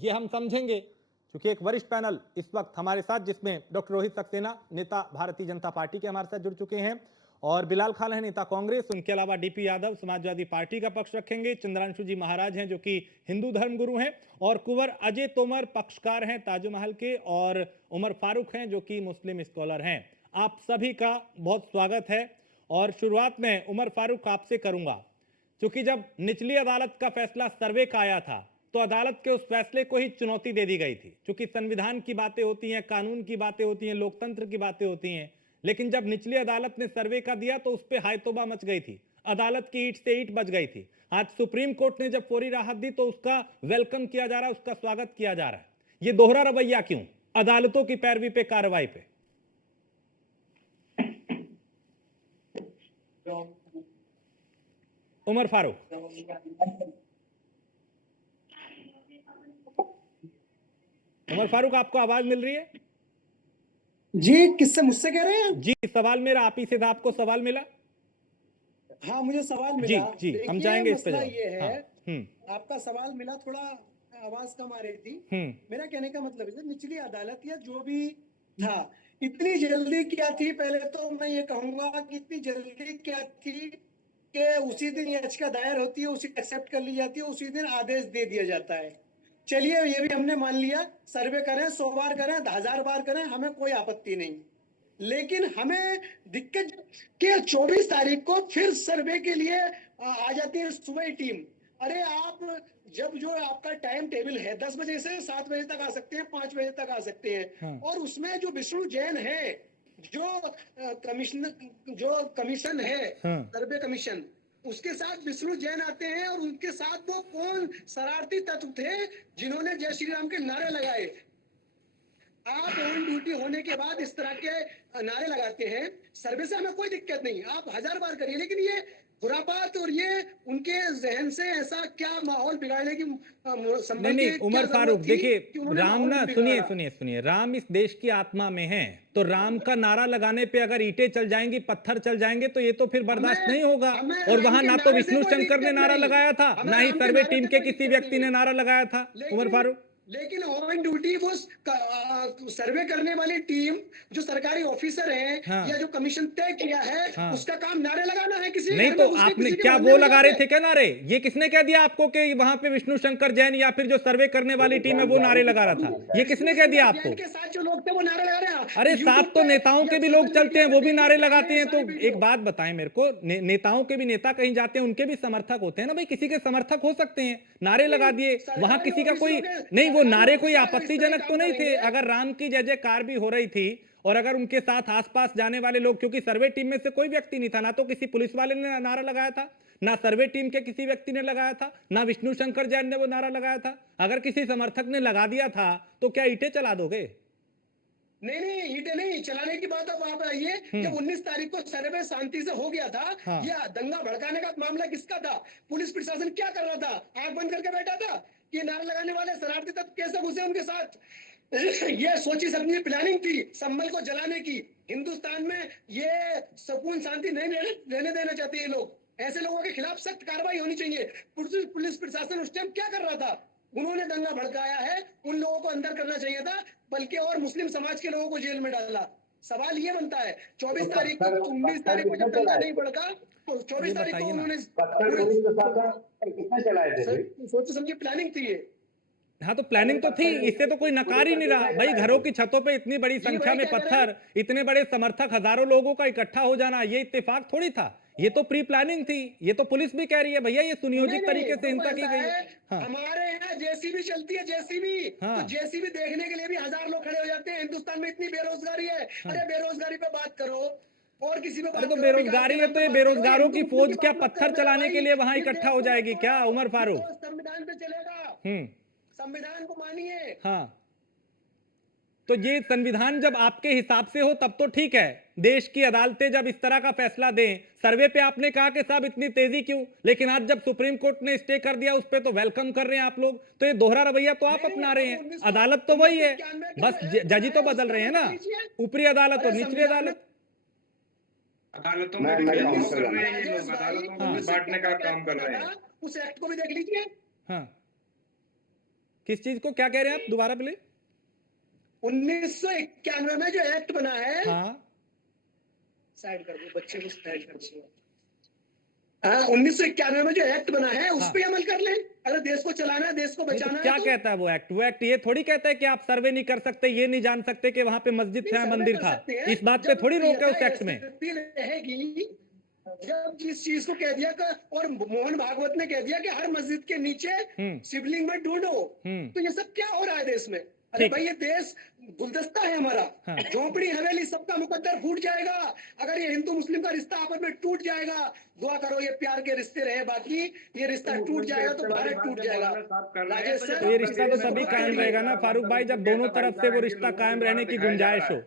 ये हम समझेंगे, क्योंकि एक वरिष्ठ पैनल इस वक्त हमारे साथ, जिसमें डॉक्टर रोहित सक्सेना, नेता भारतीय जनता पार्टी के, हमारे साथ जुड़ चुके हैं, और बिलाल खान है, नेता कांग्रेस। उनके अलावा डीपी यादव समाजवादी पार्टी का पक्ष रखेंगे, चंद्रांशु जी महाराज हैं जो कि हिंदू धर्म गुरु हैं, और कुंवर अजय तोमर पक्षकार हैं ताजमहल के, और उमर फारूक हैं जो कि मुस्लिम स्कॉलर हैं। आप सभी का बहुत स्वागत है। और शुरुआत में उमर फारूक आपसे करूंगा, क्योंकि जब निचली अदालत का फैसला सर्वे का आया था तो अदालत के उस फैसले को ही चुनौती दे दी गई थी, क्योंकि संविधान की बातें होती हैं, कानून की बातें होती हैं, लोकतंत्र की बातें होती हैं। लेकिन जब निचली अदालत ने सर्वे का दिया तो उस पर हाय तौबा मच गई थी, अदालत की ईंट से ईंट बच गई थी। आज सुप्रीम कोर्ट ने जब फौरी राहत दी तो उसका वेलकम किया जा रहा है, उसका स्वागत किया जा रहा है। ये दोहरा रवैया क्यों अदालतों की पैरवी पे, कार्रवाई पे? उमर फारूक। उमर फारूक, आपको आवाज मिल रही है? जी, किससे? मुझसे कह रहे हैं? जी, सवाल मेरा आप ही से था। आपको सवाल मिला? हाँ, मुझे सवाल मिला। जी, हम जाएंगे इस पे। मसला ये है, हाँ, आपका सवाल मिला, थोड़ा आवाज कम आ रही थी। मेरा कहने का मतलब है, निचली अदालत या जो भी था, इतनी जल्दी क्या थी? पहले तो मैं ये कहूंगा कि इतनी जल्दी क्या थी कि उसी दिन याचिका दायर होती है, उसी एक्सेप्ट कर ली जाती है, उसी दिन आदेश दे दिया जाता है। चलिए, ये भी हमने मान लिया, सर्वे करें, 100 बार करें, 1000 बार करें, हमें कोई आपत्ति नहीं। लेकिन हमें दिक्कत कि 24 तारीख को फिर सर्वे के लिए आ जाती है सुबह ही टीम। अरे आप जब जो आपका टाइम टेबल है 10 बजे से 7 बजे तक आ सकते हैं, 5 बजे तक आ सकते हैं। और उसमें जो विष्णु जैन है, जो कमीशन है, सर्वे कमीशन, उसके साथ विष्णु जैन आते हैं, और उनके साथ वो कौन शरारती तत्व थे जिन्होंने जय श्री राम के नारे लगाए। आप ऑन ड्यूटी होने के बाद इस तरह के नारे लगाते हैं। सर्वे से हमें कोई दिक्कत नहीं, आप 1000 बार करिए, लेकिन ये खुरापात और ये उनके जहन से ऐसा क्या माहौल बिगाड़ने की नहीं, उमर फारूक, देखिए, राम ना, सुनिए, राम इस देश की आत्मा में है, तो राम का नारा लगाने पे अगर ईंटें चल जाएंगी, पत्थर चल जाएंगे, तो ये तो फिर बर्दाश्त नहीं होगा। और वहां ना तो विष्णु शंकर ने नारा लगाया था, ना ही सर्वे टीम के किसी व्यक्ति ने नारा लगाया था। उमर फारूक, लेकिन ऑन ड्यूटी वो सर्वे करने वाली टीम, जो सरकारी ऑफिसर है, या जो कमीशन तय किया है, उसका काम नारे लगाना है। किसी नहीं, तो आपने क्या वो लगा रहे थे क्या नारे? ये किसने कह दिया आपको कि वहां पे विष्णु शंकर जैन या फिर जो सर्वे करने वाली टीम है वो नारे लगा रहा था? ये किसने कह दिया आपको? के साथ जो लोग थे वो नारे लगा रहे हैं। अरे, साथ तो नेताओं के भी लोग चलते हैं, वो भी नारे लगाते हैं। तो एक बात बताएं मेरे को, नेताओं के भी, नेता कहीं जाते हैं उनके भी समर्थक होते हैं ना भाई, किसी के समर्थक हो सकते हैं। नारे लगा दिए, वहां किसी का कोई नहीं, वो नारे कोई आपत्तिजनक तो नहीं थे। अगर राम की जय जयकार भी हो रही थी और अगर उनके साथ आसपास जाने वाले लोग, क्योंकि सर्वे टीम में से कोई व्यक्ति नहीं था, ना तो किसी पुलिस वाले ने नारा लगाया था, ना सर्वे टीम के किसी व्यक्ति ने लगाया था, ना विष्णु शंकर जैन ने वो नारा लगाया था। अगर किसी समर्थक ने लगा दिया था तो क्या ईंटें चला दोगे? नहीं, ईंटें नहीं चलाने की बात अब आप आइए। जब 19 तारीख को सर्वे शांति से हो गया था, यह दंगा भड़काने का मामला किसका था? पुलिस प्रशासन क्या कर रहा था? आंख बंद करके बैठा था कि नारा लगाने वाले शरारती तत्व कैसे घुसे उनके साथ? ये सोची समझी प्लानिंग थी संभल को जलाने की। हिंदुस्तान में ये सुकून शांति नहीं रहने देना चाहते ये लोग। ऐसे लोगों के खिलाफ सख्त कार्रवाई होनी चाहिए। पुलिस प्रशासन उस टाइम क्या कर रहा था? उन्होंने दंगा भड़काया है, उन लोगों को अंदर करना चाहिए था, बल्कि और मुस्लिम समाज के लोगों को जेल में डाला। सवाल ये बनता है, 24 तारीख को, 19 तारीख को जब दंगा नहीं भड़का, तो 24 तारीख को उन्होंने सोची समझी प्लानिंग थी ये। हाँ, तो प्लानिंग तो थी, इससे तो कोई नकार ही नहीं रहा भाई। घरों की छतों पे इतनी बड़ी संख्या में पत्थर, इतने बड़े समर्थक, हजारों लोगों का इकट्ठा हो जाना, ये इत्तेफाक थोड़ी था, ये तो प्री प्लानिंग थी। ये तो पुलिस भी कह रही है भैया ये सुनियोजित तरीके से हिंसा की गई है। हमारे यहाँ जेसीबी चलती है, जेसीबी, तो जेसीबी देखने के लिए भी 1000 लोग खड़े हो जाते हैं। हिंदुस्तान में इतनी बेरोजगारी है। अरे बेरोजगारी पे बात करो, और किसी पे बात तो बेरोजगारी है तो ये बेरोजगारों की फौज क्या पत्थर चलाने के लिए वहां इकट्ठा हो जाएगी क्या? उमर फारूक, संविधान पे चलेगा, संविधान को मानिए। हाँ, तो ये संविधान जब आपके हिसाब से हो तब तो ठीक है। देश की अदालतें जब इस तरह का फैसला दें, सर्वे पे आपने कहा कि साहब इतनी तेजी क्यों, लेकिन आज जब सुप्रीम कोर्ट ने स्टे कर दिया उस पे तो वेलकम कर रहे हैं आप लोग। तो ये दोहरा रवैया तो आप अपना रहे हैं। अदालत तो वही है, बस जज ही तो बदल रहे हैं ना, ऊपरी अदालत और निचली अदालत। अदालतों में भेदभाव कर रहे हैं ये लोग, अदालतों को बांटने का काम कर रहे हैं। उस एक्ट को भी देख लीजिए। हाँ, किस चीज को, क्या कह रहे हैं आप, दोबारा प्लीज। 1991 में जो एक्ट बना है, हाँ साइड कर दो बच्चे को, साइड कर दो। हाँ, 1991 में जो एक्ट बना है उस हाँ। पे अमल कर लें। अगर देश को चलाना है, देश को नहीं, तो बचाना क्या है तो कहता है वो एक्ट? वो एक्ट ये थोड़ी कहता है कि आप सर्वे नहीं कर सकते, ये नहीं जान सकते कि वहां पे मस्जिद था, सर्वे मंदिर कर था। सकते हैं। इस बात पे जब थोड़ी रोक है उस एक्ट में। यथास्थिति रहेगी, जब जिस चीज को कह दिया और मोहन भागवत ने कह दिया कि हर मस्जिद के नीचे शिवलिंग में ढूंढो, तो ये सब क्या हो रहा है देश में? अरे ठीक है। भाई, ये देश गुलदस्ता है हमारा। हाँ। झोंपड़ी हवेली सबका मुकद्दर फूट जाएगा अगर ये हिंदू मुस्लिम का रिश्ता आपस में टूट जाएगा। दुआ करो ये प्यार के रिश्ते रहे, बाकी ये रिश्ता टूट जाएगा तो भारत टूट जाएगा। राजेश सर, तो ये रिश्ता तो तभी कायम रहेगा ना फारूक भाई, जब दोनों तरफ से वो रिश्ता कायम रहने की गुंजाइश हो।